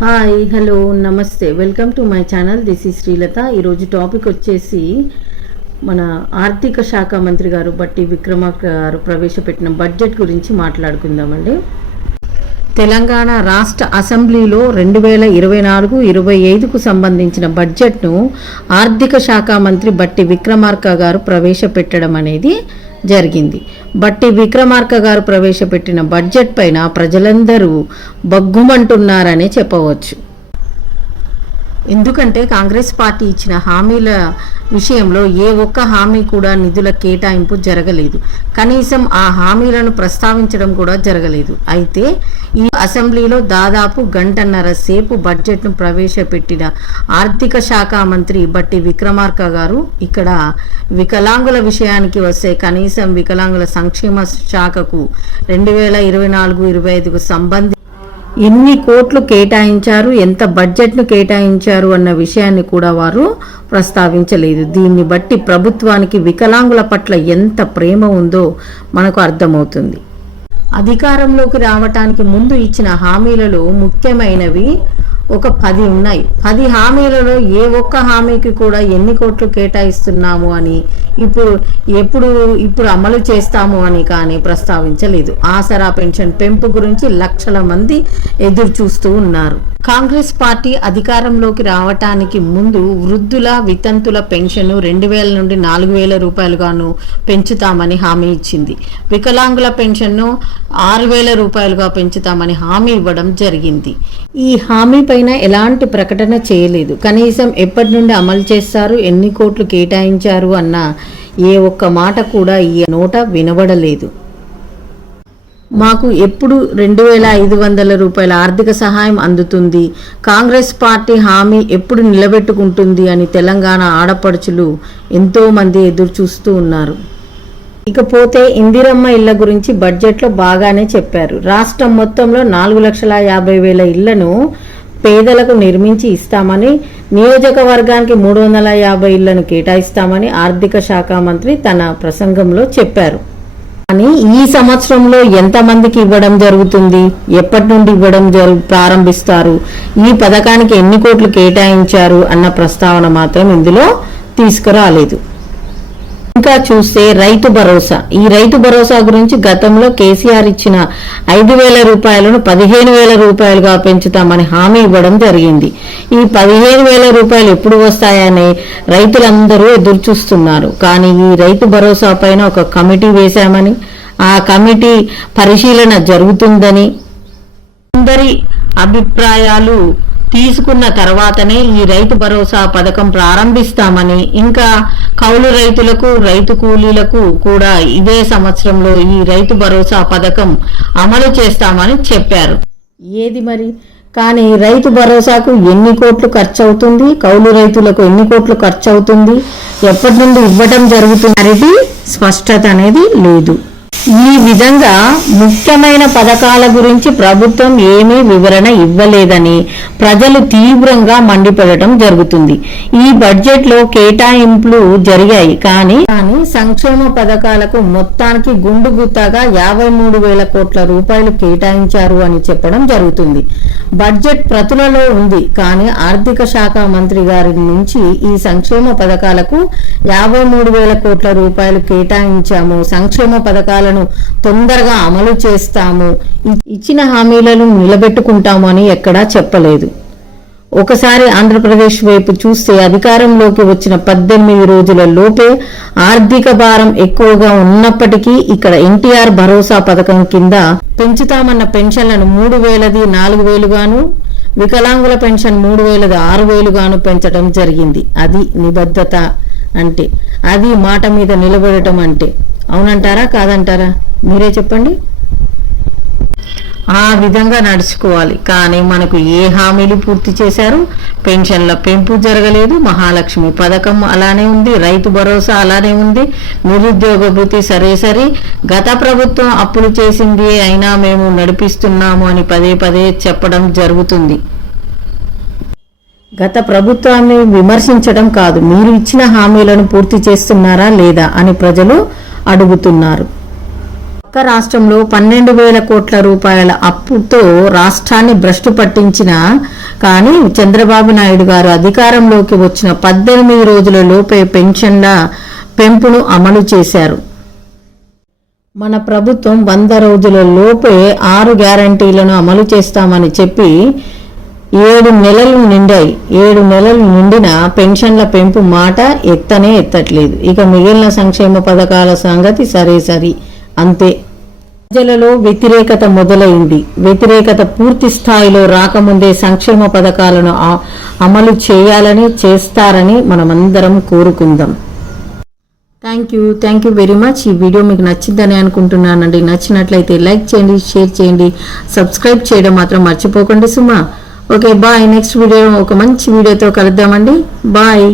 Hi hello నమస్తే welcome to my channel. This is Srilatha. ఈరోజు topic వచ్చేసి మన ఆర్థిక శాఖ మంత్రి గారు బట్టి విక్రమార్క గారు ప్రవేశపెట్టిన బడ్జెట్ గురించి మాట్లాడుకుందామండి. తెలంగాణ రాష్ట్ర అసెంబ్లీలో 2024-25కు సంబంధించిన బడ్జెట్ను ఆర్థిక శాఖ మంత్రి బట్టి విక్రమార్క గారు ప్రవేశపెట్టడం అనేది జరిగింది. బట్టి విక్రమార్క గారు ప్రవేశపెట్టిన బడ్జెట్ పైన ప్రజలందరూ బగ్గుమంటున్నారనే చెప్పవచ్చు. ఎందుకంటే కాంగ్రెస్ పార్టీ ఇచ్చిన హామీల విషయంలో ఏ ఒక్క హామీ కూడా నిధుల కేటాయింపు జరగలేదు. కనీసం ఆ హామీలను ప్రస్తావించడం కూడా జరగలేదు. అయితే ఈ అసెంబ్లీలో దాదాపు గంటన్నర సేపు బడ్జెట్ను ప్రవేశపెట్టిన ఆర్థిక శాఖ మంత్రి బట్టి విక్రమార్క గారు ఇక్కడ వికలాంగుల విషయానికి వస్తే కనీసం వికలాంగుల సంక్షేమ శాఖకు 2024-25కు సంబంధించి ఎన్ని కోట్లు కేటాయించారు, ఎంత బడ్జెట్ను కేటాయించారు అన్న విషయాన్ని కూడా వారు ప్రస్తావించలేదు. దీన్ని బట్టి ప్రభుత్వానికి వికలాంగుల పట్ల ఎంత ప్రేమ ఉందో మనకు అర్థమవుతుంది. అధికారంలోకి రావటానికి ముందు ఇచ్చిన హామీలలో ముఖ్యమైనవి ఒక 10 ఉన్నాయి. 10 హామీలలో ఏ ఒక్క హామీకి కూడా ఎన్ని కోట్లు కేటాయిస్తున్నాము అని ఇప్పుడు అమలు చేస్తాము అని కానీ ప్రస్తావించలేదు. ఆసరా పెన్షన్ పెంపు గురించి లక్షల మంది ఎదురు చూస్తూ ఉన్నారు. కాంగ్రెస్ పార్టీ అధికారంలోకి రావటానికి ముందు వృద్ధుల వితంతుల పెన్షన్ 2000 నుండి 4000 రూపాయలుగాను పెంచుతామని హామీ ఇచ్చింది. వికలాంగుల పెన్షన్ను 6000 రూపాయలుగా పెంచుతామని హామీ ఇవ్వడం జరిగింది. ఈ హామీ పైన ఎలాంటి ప్రకటన చేయలేదు. కనీసం ఎప్పటి నుండి అమలు చేస్తారు, ఎన్ని కోట్లు కేటాయించారు అన్న ఏ ఒక్క మాట కూడా ఈ నోట వినబడలేదు. మాకు ఎప్పుడు 2500 రూపాయల ఆర్థిక సహాయం అందుతుంది, కాంగ్రెస్ పార్టీ హామీ ఎప్పుడు నిలబెట్టుకుంటుంది అని తెలంగాణ ఆడపడుచులు ఎంతోమంది ఎదురు చూస్తూ ఉన్నారు. ఇకపోతే ఇందిరమ్మ ఇళ్ల గురించి బడ్జెట్లో బాగానే చెప్పారు. రాష్ట్రం మొత్తంలో 4,50,000 ఇళ్లను పేదలకు నిర్మించి ఇస్తామని, నియోజకవర్గానికి 350 ఇళ్లను కేటాయిస్తామని ఆర్థిక శాఖ మంత్రి తన ప్రసంగంలో చెప్పారు. కానీ ఈ సంవత్సరంలో ఎంతమందికి ఇవ్వడం జరుగుతుంది, ఎప్పటి నుండి ఇవ్వడం ప్రారంభిస్తారు, ఈ పథకానికి ఎన్ని కోట్లు కేటాయించారు అన్న ప్రస్తావన మాత్రం ఇందులో తీసుకురాలేదు. ఇంకా చూస్తే రైతు భరోసా. ఈ రైతు భరోసా గురించి గతంలో కేసీఆర్ ఇచ్చిన 5,000 రూపాయలను 15,000 రూపాయలుగా పెంచుతామని హామీ ఇవ్వడం జరిగింది. ఈ 15,000 రూపాయలు ఎప్పుడు వస్తాయని రైతులందరూ ఎదురు చూస్తున్నారు. కానీ ఈ రైతు భరోసా పైన ఒక కమిటీ వేశామని, ఆ కమిటీ పరిశీలన జరుగుతుందని, అందరి అభిప్రాయాలు తీసుకున్న తర్వాతనే ఈ రైతు భరోసా పథకం ప్రారంభిస్తామని, ఇంకా కౌలు రైతులకు రైతు కూలీలకు కూడా ఇదే సంవత్సరంలో ఈ రైతు భరోసా పథకం అమలు చేస్తామని చెప్పారు. ఏది మరి? కానీ రైతు భరోసాకు ఎన్ని కోట్లు ఖర్చు అవుతుంది, కౌలు రైతులకు ఎన్ని కోట్లు ఖర్చు అవుతుంది, ఎప్పటి నుండి ఇవ్వటం జరుగుతుంది అనేది స్పష్టత అనేది లేదు. ఈ విధంగా ముఖ్యమైన పథకాల గురించి ప్రభుత్వం ఏమీ వివరణ ఇవ్వలేదని ప్రజలు తీవ్రంగా మండిపడటం జరుగుతుంది. ఈ బడ్జెట్లో కేటాయింపులు జరిగాయి, కానీ సంక్షేమ పథకాలకు మొత్తానికి గుండు గుత్తగా 53,000 కోట్ల రూపాయలు కేటాయించారు అని చెప్పడం జరుగుతుంది. బడ్జెట్ ప్రతులలో ఉంది, కానీ ఆర్థిక శాఖ మంత్రి గారి నుంచి ఈ సంక్షేమ పథకాలకు 53,000 కోట్ల రూపాయలు కేటాయించాము, సంక్షేమ పథకాలను తొందరగా అమలు చేస్తాము, ఇచ్చిన హామీలను నిలబెట్టుకుంటాము అని ఎక్కడా చెప్పలేదు. ఒకసారి ఆంధ్రప్రదేశ్ వైపు చూస్తే అధికారంలోకి వచ్చిన 18 రోజుల లోపే ఆర్థిక భారం ఎక్కువగా ఉన్నప్పటికీ ఇక్కడ ఎన్టీఆర్ భరోసా పథకం కింద పెంచుతామన్న పెన్షన్లను 3,000ది 4,000 గాను, వికలాంగుల పెన్షన్ 3,000ది 6,000 గాను పెంచడం జరిగింది. అది నిబద్ధత అంటే, అది మాట మీద నిలబడటం అంటే. అవునంటారా కాదంటారా? మీరే చెప్పండి. ఆ విధంగా నడుచుకోవాలి. కానీ మనకు ఏ హామీలు పూర్తి చేశారు? పెన్షన్ల పెంపు జరగలేదు, మహాలక్ష్మి పథకం అలానే ఉంది, రైతు భరోసా అలానే ఉంది, నిరుద్యోగ భృతి సరే గత ప్రభుత్వం అప్పులు చేసింది అయినా మేము నడిపిస్తున్నాము అని పదే చెప్పడం జరుగుతుంది. గత ప్రభుత్వాన్ని విమర్శించడం కాదు, మీరు ఇచ్చిన హామీలను పూర్తి చేస్తున్నారా లేదా అని ప్రజలు అడుగుతున్నారు. పక్క రాష్ట్రంలో 12,000 కోట్ల రూపాయల అప్పుతో రాష్ట్రాన్ని భ్రష్టు పట్టించిన కానీ చంద్రబాబు నాయుడు గారు అధికారంలోకి వచ్చిన 18 రోజుల లోపే పెన్షన్ల పెంపును అమలు చేశారు. మన ప్రభుత్వం 100 రోజుల లోపే 6 గ్యారంటీలను అమలు చేస్తామని చెప్పి 7 నెలలు నిండాయి. 7 నెలలు నిండిన పెన్షన్ల పెంపు మాట ఎత్తనే ఎత్తట్లేదు. ఇక మిగిలిన సంక్షేమ పథకాల సంగతి సరే అంతే. ప్రజలలో వ్యతిరేకత మొదలైంది. వ్యతిరేకత పూర్తి స్థాయిలో రాకముందే సంక్షేమ పథకాలను అమలు చేస్తారని మనమందరం కోరుకుందాం. Thank you very much. ఈ వీడియో మీకు నచ్చిందని అనుకుంటున్నానండి. నచ్చినట్లయితే లైక్ చేయండి, షేర్ చేయండి, సబ్స్క్రైబ్ చేయడం మాత్రం మర్చిపోకండి సుమా. Okay bye. నెక్స్ట్ వీడియో ఒక మంచి వీడియోతో కలుద్దామండి. బాయ్.